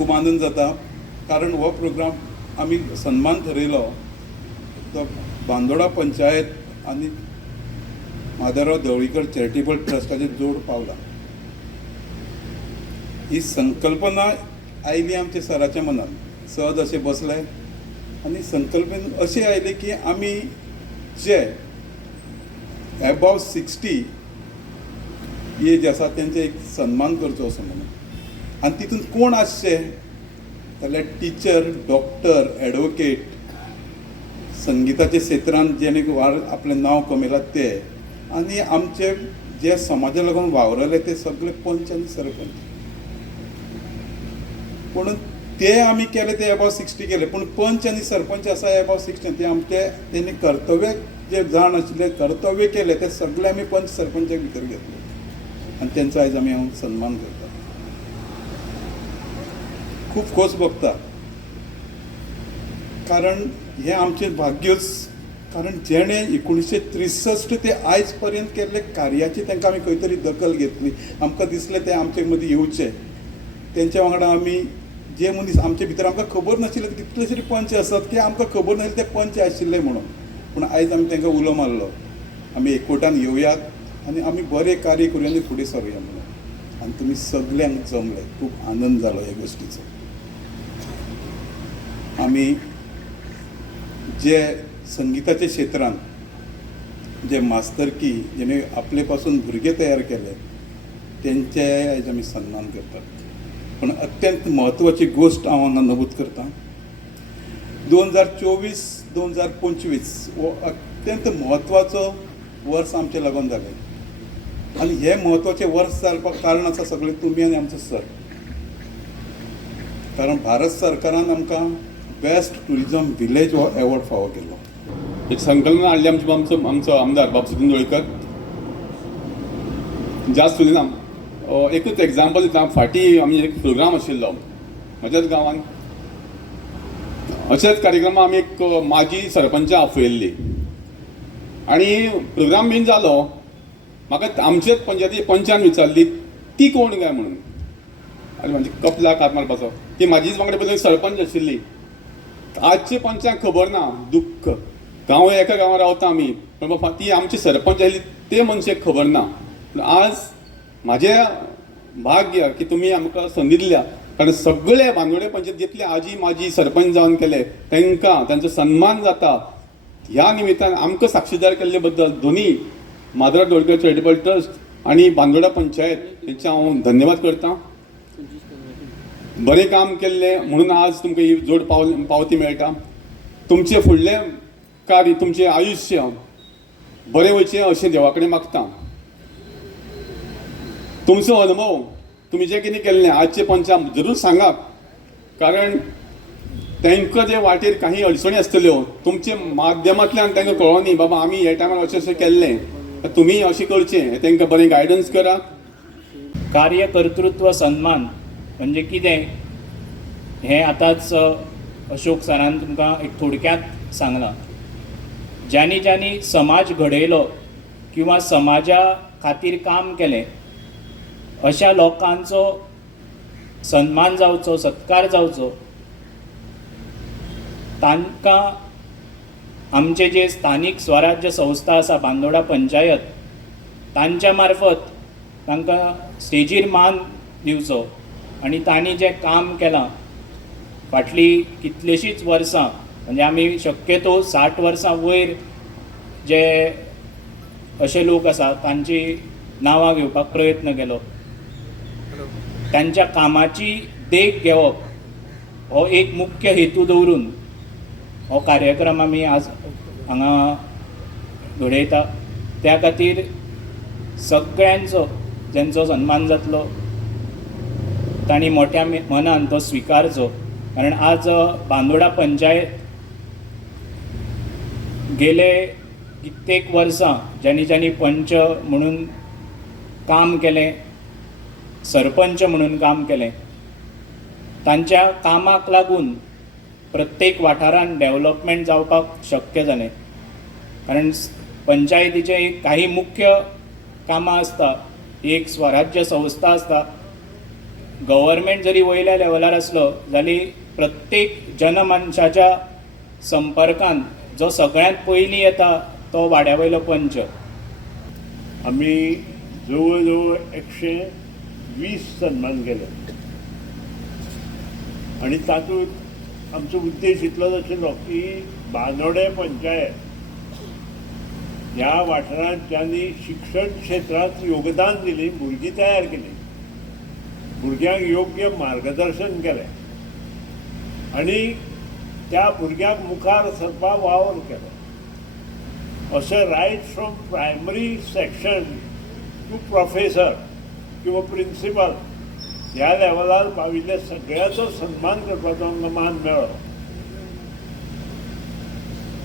खूब आनंद जाता कारण हो प्रोग्राम आमी सन्मान ठरयलो तो बांदोडा पंचायत आनी माधवराव ढवळीकर चॅरिटेबल ट्रस्टाचे जोड पावला. ही संकल्पना आयली आमच्या सराच्या मनान. सहज असे बसले आनी संकल्पना अशी आयली की आमी जे अबाव 60 एज आसा तेंचे एक सन्मान करचो असो म्हणून. आनी तितून कोण आसचे जाल्यार टिचर, डॉक्टर, एडवोकेट, संगीताच्या क्षेत्रांत जेणे आपलें नांव कमयलां ते, आनी आमचे जे समाजा लागून वावरले ते सगळे पंच आनी सरपंच. पूण ते आमी केले ते अबाव 60 केले, पूण पंच आनी सरपंच आसा अबाव 60 ते आमचे तेणी कर्तव्य जे जाण आशिल्ले कर्तव्य केले ते सगळे आमी पंच सरपंचा भितर घेतले आनी तेंचो आयज आमी हांव सन्मान करता. खूब खोस भोगता कारण हे आमचें भाग्यच. कारण जेणे 1963 ते आयज पर्यंत केल्ले कार्याची तांकां आमी खंय तरी दखल घेतली. आमकां दिसलें ते आमचे मदीं येवचे. तेंच्या वांगडा आमी जे मनीस आमचे भितर आमकां खबर नाशिल्ले कितलेशे पंच आसात की आमकां खबर नाशिल्ले ते पंच आशिल्ले म्हणून. पूण आयज आमी तांकां उलो मारलो आमी एकवटान येवयात आनी आमी बरें कार्य करुया आनी फुडें सरुया म्हणून. आनी तुमी सगल्यांक जमले. खूब आनंद जालो ह्या गोश्टीचो. आमी जे संगीताच्या क्षेत्रांत जे मास्तरकी जेणे आपले पासून भुरगे तयार केले तेंचे आयज आमी सन्मान करतात. पण अत्यंत म्हत्वाची गोश्ट हांव हांगा नमूद करता. 2024-2025 हो अत्यंत म्हत्वाचो वर्स आमचे लागून जालें आनी हे म्हत्वाचें वर्स जावपाक कारण आसा सगळे तुमी आनी आमचो सर. कारण भारत सरकारान आमकां बेस्ट टुरिजम विलेज हो एवॉर्ड फावो केलो. एक संकल्पना हाडली आमचो आमदार बाबा ढवळीकर. जास्त उलयना, एकूच एग्जाम्पल दिता. फाटीं आमी एक प्रोग्राम आशिल्लो म्हज्याच गांवांत. अशेच कार्यक्रमाक आमी एक माजी सरपंच आपयल्ली आनी प्रोग्राम बीन जालो. म्हाका आमचेच पंचायती पंचान विचारली ती कोण काय म्हणून. आनी म्हणजे कपलाक हात मारपाचो. ती म्हाजीच वांगडा पयलीं सरपंच आशिल्ली. आजचे पंचांक खबर ना दुख्ख. गांव एका गांवांत रावता आमी पण बाबा ती आमची सरपंच आशिल्ली ते मनशेक खबर ना. पूण आज म्हाजें भाग्य की तुमी आमकां संदी दिल्या. कारण सगळे बांदोडे पंचायत जितले आजी माजी सरपंच जावन केले तांकां तांचो सन्मान जाता. ह्या निमित्तान आमकां साक्षीदार केल्ले बद्दल दोनी माधवराव ढवळीकर चॅरिटेबल ट्रस्ट आनी बांदोडा पंचायत हेंचे हांव धन्यवाद करतां. बरें काम केल्लें म्हणून आज तुमकां ही जोड पावती मेळटा. तुमचें फुडलें कार्य तुमचें आयुश्य बरें वयचें अशें देवा कडेन मागता. तुमचो अनुभव तुमी जें कितें केल्लें आजचे पंचाक जरूर सांगात. कारण तांकां जे वाटेर काही अडचणी आसतल्यो तुमचे माध्यमांतल्यान तांकां कळोनी बाबा आमी ह्या टायमार अशें अशें केल्लें तुमी अशें करचें तांकां बरें गायडन्स करा. कार्यकर्तृत्व सन्मान म्हणजे कितें हें आतांच अशोक सरान तुमकां एक थोडक्यांत सांगलां. ज्यांनी ज्यांनी समाज घडयलो किंवा समाजा खातीर काम केलें अशा लोकांचो सन्मान जावचो, सत्कार जावचो. तांकां आमचे जे स्थानीक स्वराज्य संस्था आसा बांदोडा पंचायत तांच्या मार्फत तांकां स्टेजीर मान दिवचो. आनी तांणी जें काम केलां फाटलीं कितलींशींच वर्सां म्हणजे आमी शक्यतो 60 वर्सां वयर जे अशे लोक आसा तांची नांवां घेवपाक प्रयत्न केलो. तांच्या कामाची देख घेवप हो एक मुख्य हेतू दवरून हो कार्यक्रम आमी आज हांगा घडयता. त्या खातीर सगळ्यांचो जेंचो सन्मान जातलो तांणी मोठ्या मनान तो स्विकारचो. कारण आज बांदोडा पंचायत गेले कित्येक वर्सां ज्यांनी ज्यांनी पंच म्हणून काम केलें, सरपंच म्हणून काम केलें, तांच्या कामाक लागून प्रत्येक वाठारांत डेव्हलपमेंट जावपाक शक्य जालें. कारण पंचायतीचे काही मुख्य कामां आसता. एक स्वराज्य संस्था आसता गव्हर्मेंट जरी वयल्या लेवलार असलो जाली प्रत्येक जनमानशाच्या संपर्कांत जो सगळ्यांत पयलीं येता तो वाड्यावयलो पंच. आम्ही जवळ 120 सन्मान केले आणि तातूंत आमचो उद्देश इतलोच आशिल्लो की बांदोडे पंचायत ह्या वाठारांत ज्यांनी शिक्षण क्षेत्रांत योगदान दिली, भुरगीं तयार केली, भुरग्यांक योग्य मार्गदर्शन केलें आणि त्या भुरग्यांक मुखार सरपाक वावर केलो. अशें right from primary section to professor किंवा प्रिंसिपल ह्या लेवलार पाविल्ले सगळ्याचो सन्मान करपाचो आमकां मान मेळ्ळो.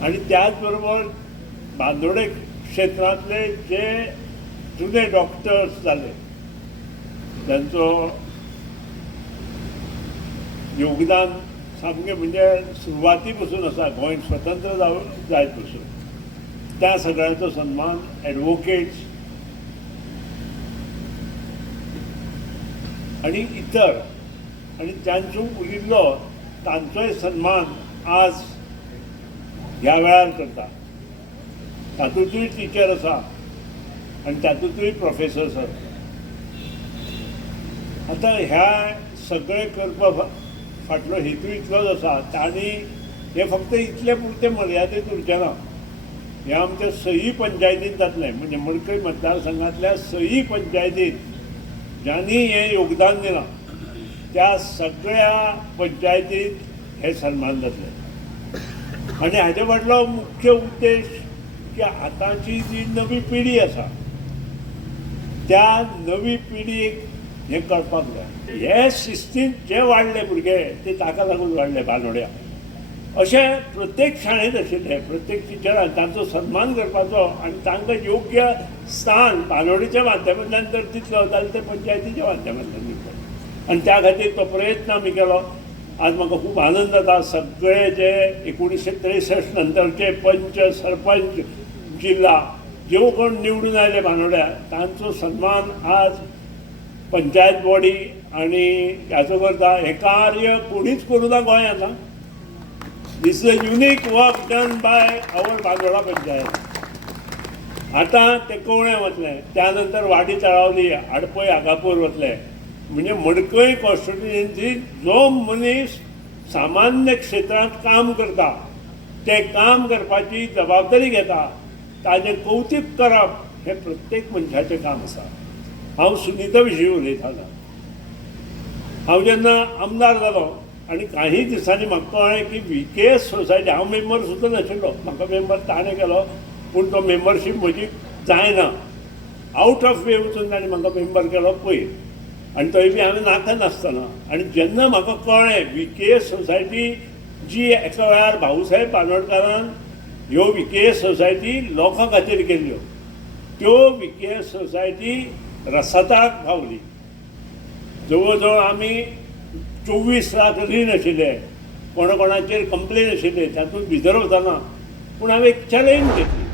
आणि त्याच बरोबर बांदोडे क्षेत्रांतले जे जुने डॉक्टर्स जाले त्यांचो योगदान सामकें म्हणजे सुरवाती पासून आसा, गोंय स्वतंत्र जायत पासून त्या सगळ्यांचो सन्मान, एडवोकेट्स आणि इतर आणि त्यांचो उरिल्लो तांचोय सन्मान आज ह्या वेळार करता. तातूंतूय टिचर आसा आणि तातूंतूय प्रोफेसर्स आसा. आतां ह्या सगळें करपा फाटलो हेतू इतलोच आसा, तांणी हे फक्त इतले पुरते मर्यादीत उरचे ना. हे आमच्या सही पंचायतींत जातलें, म्हणजे मडकय मतदारसंघांतल्या सही पंचायतींत ज्यांनी हे योगदान दिलां त्या सगळ्या पंचायतींत हे सन्मान जातले. आणि हाचे फाटलो मुख्य उद्देश की आतांची जी नवी पिढी आसा त्या नवी पिढीक हें कळपाक जाय. हे शिस्तीन जे वाडले भुरगे ते ताका लागून वाडले बांदोड्या. अशें प्रत्येक शाळेंत आशिल्लें, प्रत्येक टिचरान तांचो सन्मान करपाचो आणि तांकां योग्य स्थान बांदोडेच्या माध्यमांतल्यान जर दितलो जाल्यार ते पंचायतीच्या माध्यमांतल्यान दितलो. आणि त्या खातीर तो प्रयत्न आमी केलो. आज म्हाका खूब आनंद जाता सगळे जे 1963 नंतरचे पंच, सरपंच, जिल्हा जे कोण निवडून आयले बांदोड्या तांचो सन्मान आज पंचायत बॉडी आणि हाचो करता. हें कार्य कोणीच करूं ना गोंयांत. This is a unique work done by our Bandoda panchayat. आतां ते कवळें वतलें, त्या नंतर वाडी तळावली, आडपय, आगापूर वतले. म्हणजे मडकय कॉन्स्टिट्युएन्सी जो मनीस सामान्य क्षेत्रांत काम करता ते काम करपाची जबाबदारी घेता ताजें कौतुक करप हें प्रत्येक मनशाचें काम आसा. हांव सुनीता विशीं उलयतालो. हांव जेन्ना आमदार जालो आनी काही दिसांनी म्हाका कळ्ळें की VKS सोसायटी, हांव मेंबर सुद्दां नाशिल्लो, म्हाका मेंबर ताणें केलो पूण तो मेंबरशीप म्हजी जायना. आवट ऑफ वे वचून ताणें म्हाका मेंबर केलो पयर. आणि थंय बी हांवें नाका नासतना. आणि जेन्ना म्हाका कळ्ळें VKS सोसायटी जी एका वेळार भाऊसाहेब बांदोडकरान ह्यो VKS सोसायटी लोकां खातीर केल्ल्यो, त्यो VKS सोसायटी रसाताक पावली. जवळ जवळ आमी 24 लाख रीण आशिल्ले, कोणाचेर कंप्लेन आशिल्ले, तातूंत भितर वतना. पूण हांवें एक चॅलेंज घेतली